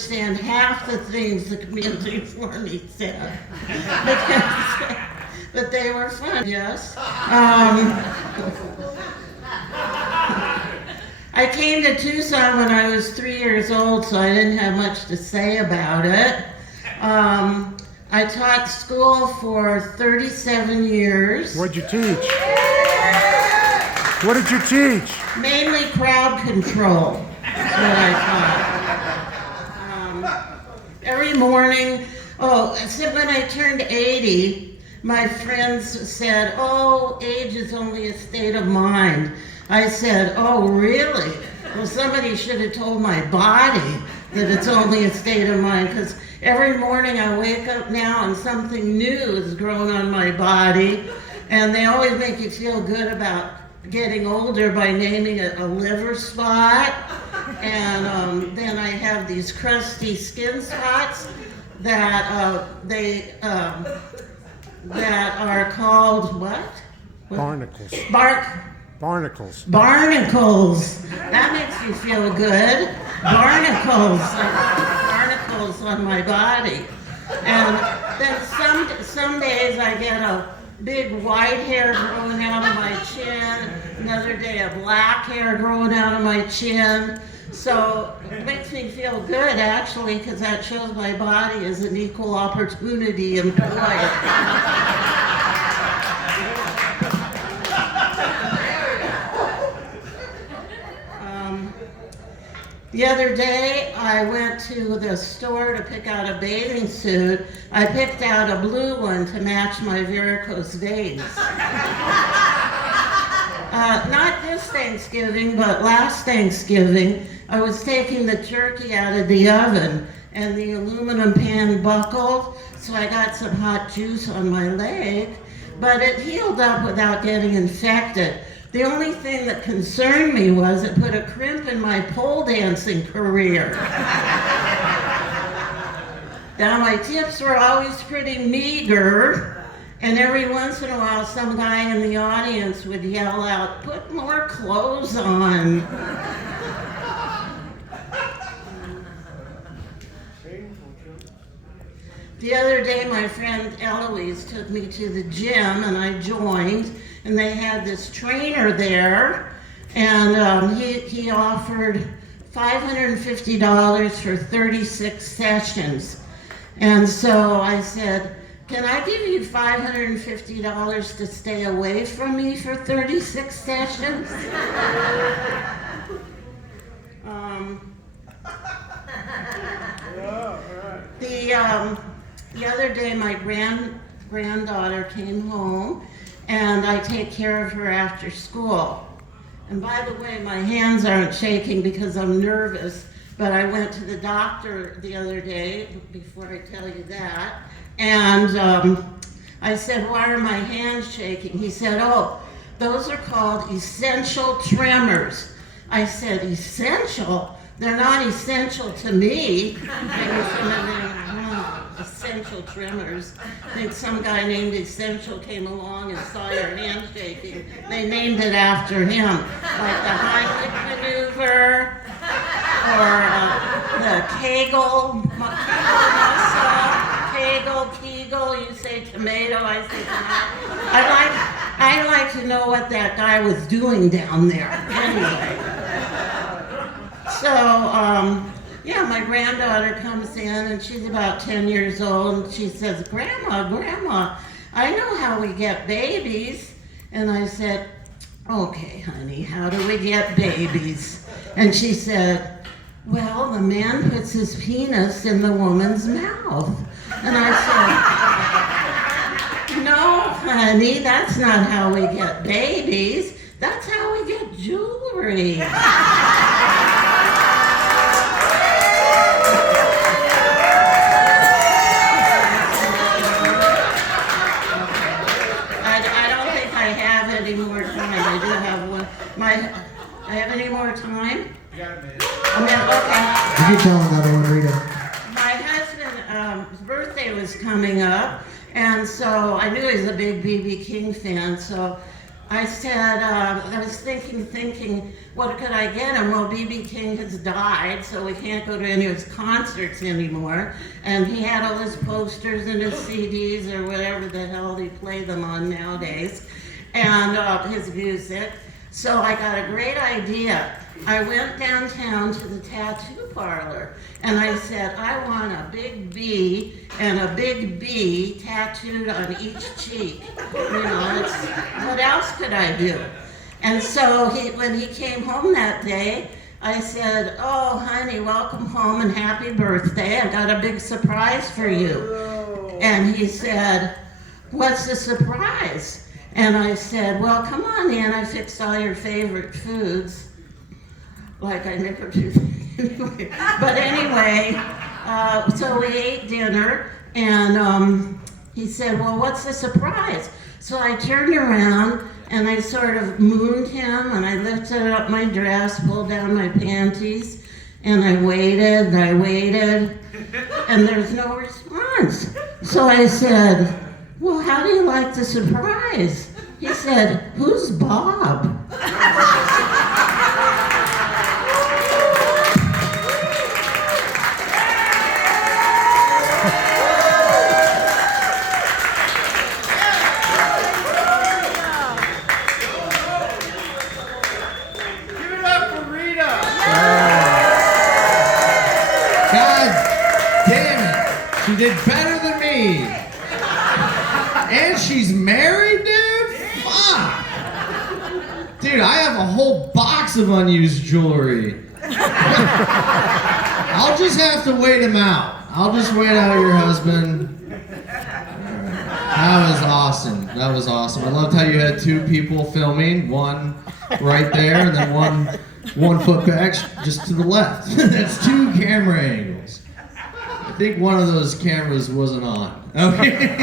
understand half the things the community for me said. But they were fun, yes. I came to Tucson when I was 3 years old, so I didn't have much to say about it. I taught school for 37 years. What'd you teach? What did you teach? Mainly crowd control. That's what I taught. Every morning, so when I turned 80, my friends said, "Oh, age is only a state of mind." I said, "Oh, really?" Well, somebody should have told my body that it's only a state of mind, because every morning I wake up now and something new has grown on my body, and they always make you feel good about getting older by naming a liver spot, and then I have these crusty skin spots that that are called what? Barnacles. Barnacles. Barnacles. That makes you feel good. Barnacles on my body. And then some days I get a big white hair growing out of my chin. Another day a black hair growing out of my chin. So it makes me feel good, actually, because that shows my body is an equal opportunity employer. The other day, I went to the store to pick out a bathing suit. I picked out a blue one to match my varicose veins. Not this Thanksgiving, but last Thanksgiving, I was taking the turkey out of the oven, and the aluminum pan buckled, so I got some hot juice on my leg, but it healed up without getting infected. The only thing that concerned me was it put a crimp in my pole dancing career. Now, my tips were always pretty meager, and every once in a while some guy in the audience would yell out, "Put more clothes on." The other day, my friend Eloise took me to the gym, and I joined, and they had this trainer there, and he offered $550 for 36 sessions. And so I said, "Can I give you $550 to stay away from me for 36 sessions?" The other day, my granddaughter came home, and I take care of her after school. And by the way, my hands aren't shaking because I'm nervous, but I went to the doctor the other day, before I tell you that, and I said, "Why are my hands shaking?" He said, "Oh, those are called essential tremors." I said, "Essential? They're not essential to me." Essential tremors. I think some guy named Essential came along and saw your hand shaking. They named it after him, like the Heimlich maneuver, or the Kegel muscle, Kegel, you say tomato, I say tomato. I'd like to know what that guy was doing down there. Anyway. So, yeah, my granddaughter comes in, and she's about 10 years old, and she says, Grandma, I know how we get babies." And I said, "Okay, honey, how do we get babies?" And she said, "Well, the man puts his penis in the woman's mouth." And I said, "No, honey, that's not how we get babies. That's how we get jewelry." Any more time? I do have one. I have any more time? You got a minute. Okay. You can tell another one, Rita. My husband's birthday was coming up, and so I knew he was a big B.B. King fan, so I said, I was thinking, what could I get him? Well, B.B. King has died, so we can't go to any of his concerts anymore. And he had all his posters and his CDs or whatever the hell they play them on nowadays, and his music. So I got a great idea. I went downtown to the tattoo parlor, and I said, I want a big B and a big B tattooed on each cheek. You know, what else could I do? And so when he came home that day, I said, oh, honey, welcome home and happy birthday. I got a big surprise for you. And he said, what's the surprise? And I said, well, come on in, I fixed all your favorite foods. Like I never do anyway. But anyway, so we ate dinner, and he said, well, what's the surprise? So I turned around, and I sort of mooned him, and I lifted up my dress, pulled down my panties, and I waited, and there's no response. So I said, well, how do you like the surprise? He said, who's Bob? Give it up for Rita! God damn it. She did better than me. And she's married, dude? Fuck. Dude, I have a whole box of unused jewelry. I'll just have to wait him out. I'll just wait out your husband. That was awesome. That was awesome. I loved how you had two people filming, one right there and then one foot back just to the left. That's two camera angles. I think one of those cameras wasn't on. Okay.